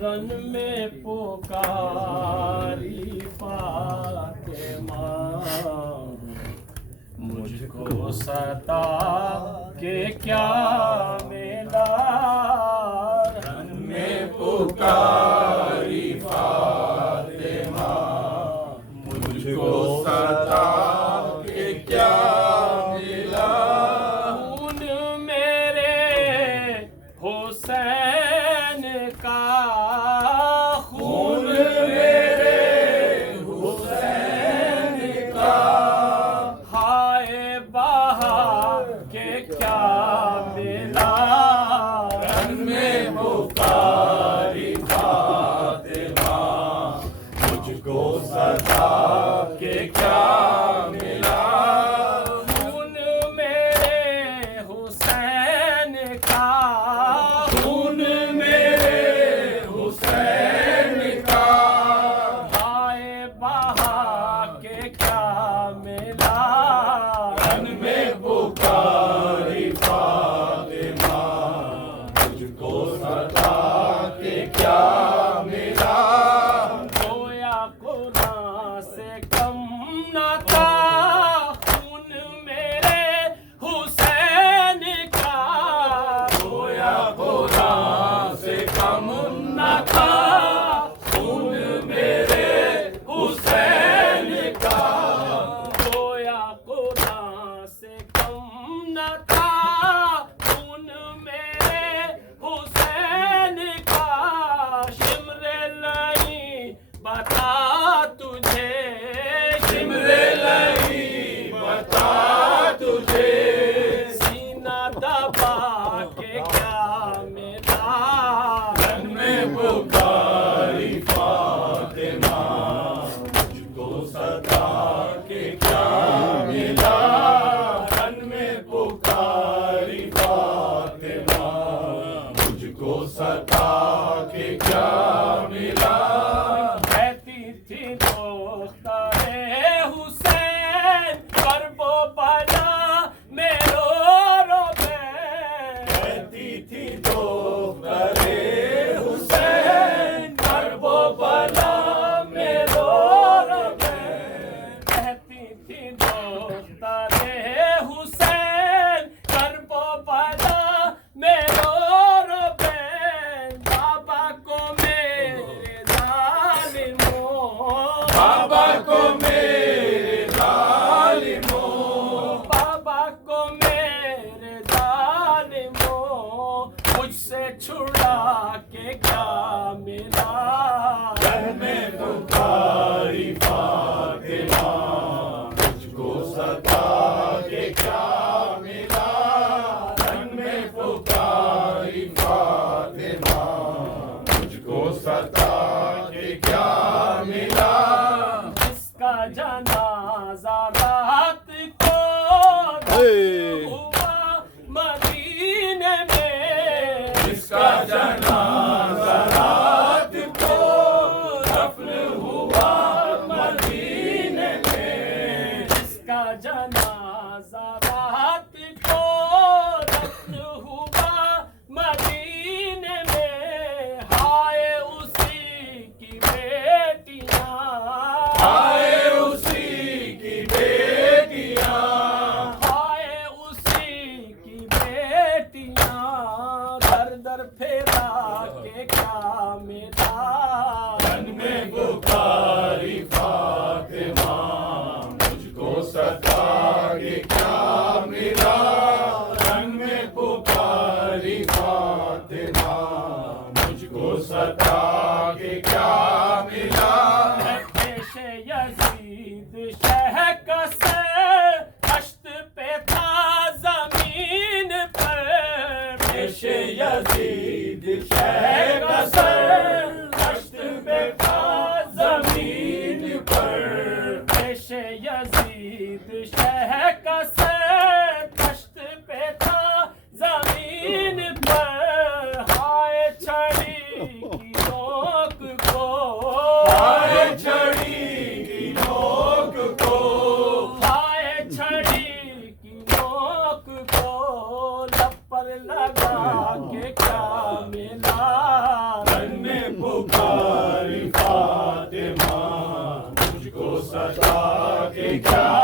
رن میں پکاری فاطمہ مجھ کو ستا کہ کیا ملا رن میں پکاری فاطمہ مجھ کو ستا کہ کیا ملا خون میرے حسین کا خون میرے حسین کا ہائے بہا کہ کیا ملا رن میں پکاری فاطمہ مجھ کو ستا کہ کیا ملا خون میرے حسین کا خون میرے حسین کا ہائے بہا کہ کیا ملا رن میں پکاری فاطمہ مجھ کو ستا کہ کیا ملا گویا قرآن سے کم نہ تھا خون میرے حسین کا گویا قرآن سے کم نہ تھا خون میرے حسین کا گویا قرآن سے کم نہ تھا خون میرے حسین کا شمر لئی بتا تجھے شمر لئی بتا تجھے سینہ دبا کے کیا ملا رن میں پکاری فاطمہ مجھ کو ستا کہ کیا ملا رن میں پکاری فاطمہ مجھ کو ستا کہ کیا ملا کہتی تھی دختر حسین کرب و بلا میں رو رو بین کہتی تھی دختر حسین کرب و بلا میں رو رو بین کہتی تھی دختر حسین کرب و بلا میں رو رو بین بابا کو میرے ظالموں بابا کو میرے ظالموں بابا کو میرے ظالموں مجھ سے چھڑا کے کیا ملا رن میں پکاری فاطمہ مجھ کو ستا کہ کیا ملا رن میں پکاری فاطمہ مجھ کو ستا کہ کیا ملا جس کا جنازہ رات کو ہوا مدینے میں جس کا جنازہ رات کو دفن ہوا مدینے میں جس کا جنازہ رات کو دفن ہوا مدینے میں ہائے اسی کی بیٹیاں ہائے اسی کی بیٹیاں ہائے اسی کی بیٹیاں در در پھیرا کے کیا ملا رن میں پکاری فاطمہ مجھ کو ستا کہ کیا ملا رن میں پکاری فاطمہ مجھ کو ستا کہ کیا ملا پیش یزید شہ کا سر دشت پہ تھا زمین پر پیش یزید شہ کا سر دشت پہ تھا زمین پر پیش یزید شہ کا سر دشت پہ تھا زمین پر ہائے چھڑی کی نوک کو ہائے چھڑی کی نوک کو ہائے چھڑی کی نوک کو لب پر لگا کے کیا کیا